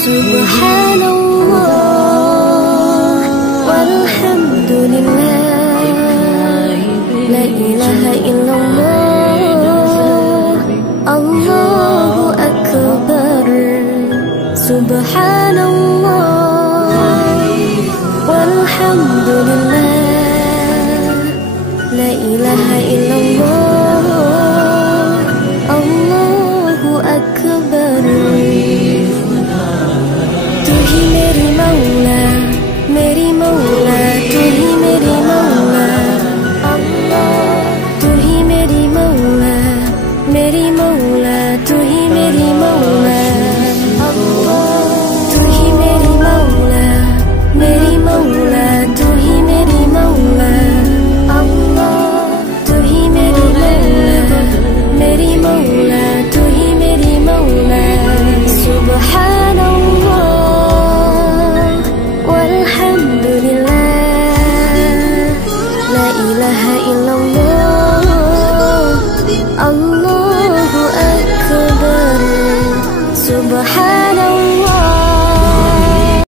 Subhanallah walhamdulillah, la ilaha illallah, Allahu akbar. Subhanallah walhamdulillah, la ilaha illallah, Allahu akbar. तू ही मेरी मौला, मेरी मौला, तू ही मेरी मौला अल्लाह। तू ही मेरी मौला, मेरी मौला, तू ही मेरी मौला अल्लाह। तू ही मेरी मौला, मेरी मौला, तू ही मेरी मौला अल्लाह। तू ही मेरी मौला, मेरी मौला, तू ही मेरी मौला। Subhanallah walhamdulillah, la ilaha illallah,